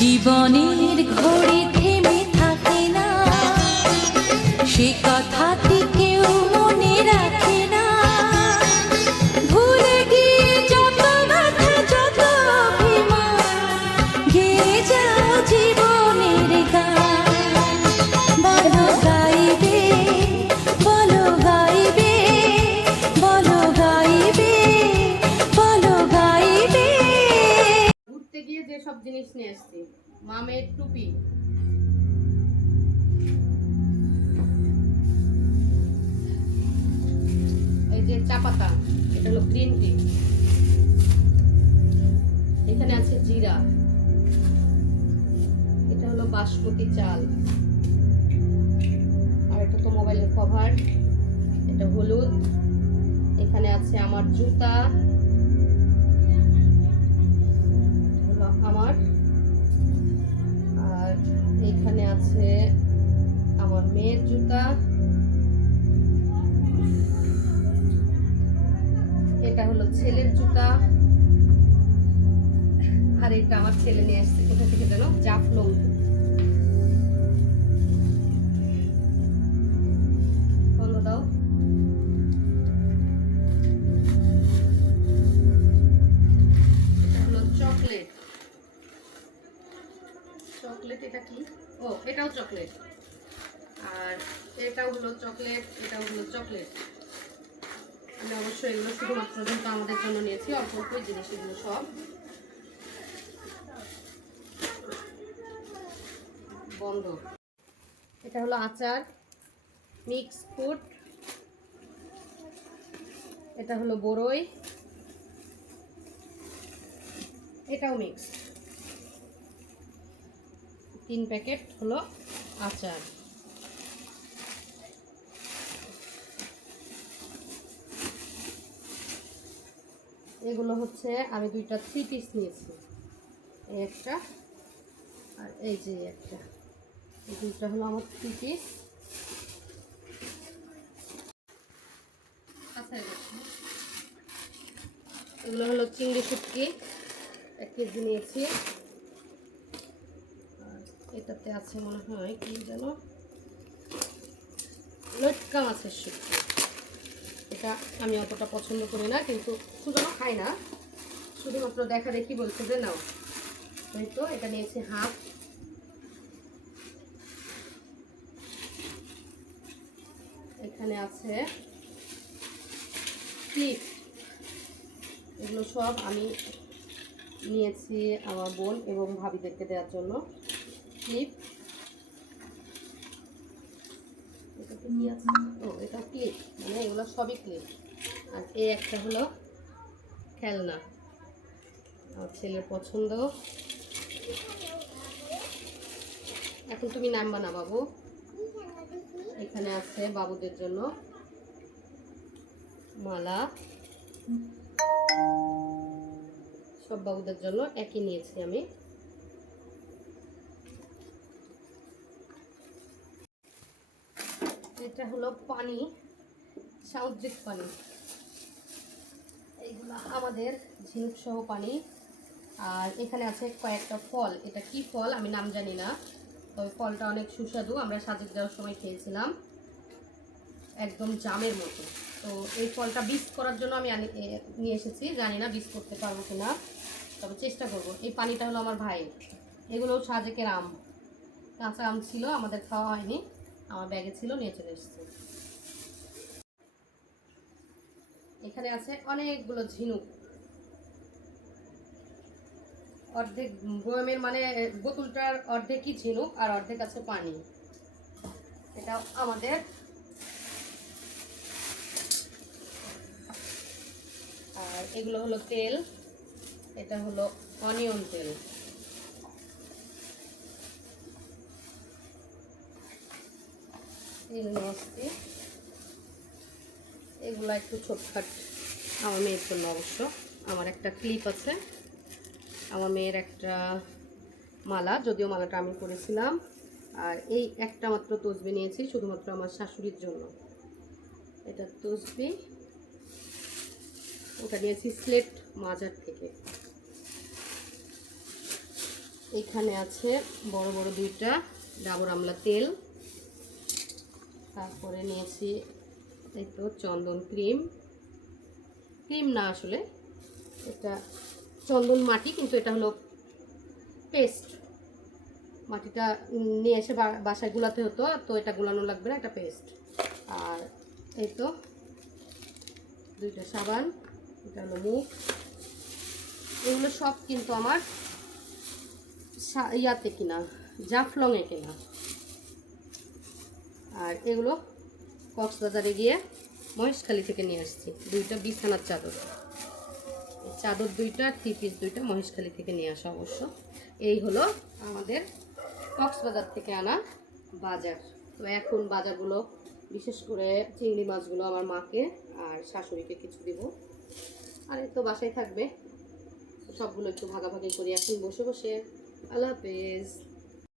জীবনের ঘড়ি থেমে থাকে না, সে কথাটি কেউ মনে রাখে না। ভুলে গিয়ে যত ব্যথা যত অভিমান, গেয়ে যাও জীবনের গান। বলো গাইবে, বলো গাইবে, বলো গাইবে, বলো গাইবে। ঘুরতে গিয়ে যে সব জিনিস নিয়ে আসছি, মামের টুপি, এই যে চা পাতা, এটা হলো গ্রিন টি, এখানে আছে জিরা, এটা হলো বাসমতি চাল, আর এটা তো মোবাইলের কভার, এটা হলুদ, এখানে আছে আমার জুতা, হলো আমার, আর এখানে আছে আমার মেয়ের জুতা, এটা হলো ছেলের জুতা, আর এটা আমার ছেলে নিয়ে আসছে কোথা থেকে যেন, জাফলং। বন্ধ দাও। এটা হলো চকলেট, চকলেট এটা কি, ও এটাও চকলেট, আর এটাও হলো চকলেট, এটাও হলো চকলেট। আমি অবশ্যই এগুলো শুধুমাত্র কিন্তু আমাদের জন্য নিয়েছি, অল্প অল্প জিনিস এগুলো সব। বন্ধ। এটা হলো আচার, মিক্স ফ্রুট, এটা হলো বড়ই, এটাও মিক্স। 3 প্যাকেট হলো আচার। এগুলো হচ্ছে আমি 2টা 3 পিস নিয়েছি, এই একটা আর এই যে একটা, এই 2টা হলো আমার 3 পিস। আচ্ছা, এগুলো হলো চিংড়ি শুটকি, 1 কেজি নিয়েছি। আর এটাতে আছে মনে হয় কি যেন, লটকা মাছের শুটকি। এটা আমি অতটা পছন্দ করি না, কিন্তু সুজনও খাই না, শুধুমাত্র দেখা দেখি বলছে যে নাও, এই তো এটা নিয়েছি হাফ। এখানে আছে ক্লিপ, এগুলো সব আমি নিয়েছি আমার বোন এবং ভাবিদেরকে দেওয়ার জন্য। ক্লিপ, এটা কি আছে, ও এটা ক্লিপ, মানে এগুলো সবই ক্লিপ। আর এই একটা হলো খেলনা, আমার ছেলের পছন্দ। এখন তুমি নামবা না বাবু। এখানে আছে বাবুদের জন্য মালা, সব বাবুদের জন্য একই নিয়েছি আমি। এটা হলো পানি, সামুদ্রিক পানি, এইগুলো আমাদের ঝিনুক সহ পানি। আর এখানে আছে কয়েকটা ফল, এটা কি ফল আমি নাম জানি না, তবে ফলটা অনেক সুস্বাদু, আমরা সাজেক যাওয়ার সময় খেয়েছিলাম, একদম জামের মতো। তো এই ফলটা বীজ করার জন্য আমি নিয়ে এসেছি, জানি না বীজ করতে পারবো কিনা, তবে চেষ্টা করব। এই পানিটা হলো আমার ভাই, এগুলোও সাজেকের আম, কাঁচা আম ছিল, আমাদের খাওয়া হয়নি, আমার ব্যাগে ছিল, নিয়ে চলে এসেছি। এখানে আছে অনেকগুলো ঝিনুক, অর্ধেক বয়মের মানে বোতলটার অর্ধেকই ঝিনুক আর অর্ধেক আছে পানি। এটা আমাদের। আর এগুলো হলো তেল, এটা হলো অনিয়ন তেল। তেল নিয়ে আসছি, এগুলো একটু ছোটখাট আমার মেয়ের জন্য অবশ্য। আমার একটা ক্লিপ আছে, আমার মেয়ের একটা মালা, যদিও মালাটা আমি করেছিলাম। আর এই একটা মাত্র তসবি নিয়েছি শুধুমাত্র আমার শাশুড়ির জন্য, এটা তসবি, ওটা নিয়েছি স্লেট মাজার থেকে। এখানে আছে বড় বড় দুইটা ডাবর আমলা তেল, তারপরে নিয়েছি এই তো চন্দন ক্রিম, ক্রিম না আসলে এটা চন্দন মাটি, কিন্তু এটা হলো পেস্ট। মাটিটা নিয়ে এসে বাসায় গুলাতে হতো, তো এটা গুলানো লাগবে না, এটা পেস্ট। আর এই তো দুইটা সাবান, এটা হলো মুখ। এগুলো সব কিন্তু আমার ইয়াতে কিনা, জাফলংয়ে কেনা। আর এগুলো কক্সবাজারে গিয়ে মহেশখালী থেকে নিয়ে আসছি। দুইটা বিছানার চাদর, চাদর দুইটা, থ্রি পিস দুইটা মহেশখালী থেকে নিয়ে আসা অবশ্য। এই হলো আমাদের কক্সবাজার থেকে আনা বাজার। তো এখন বাজারগুলো বিশেষ করে চিংড়ি মাছগুলো আমার মাকে আর শাশুড়িকে কিছু দিব, আর এই তো বাসায় থাকবে, সবগুলো একটু ভাগাভাগি করি এখন বসে বসে। আল্লাহ হাফেজ।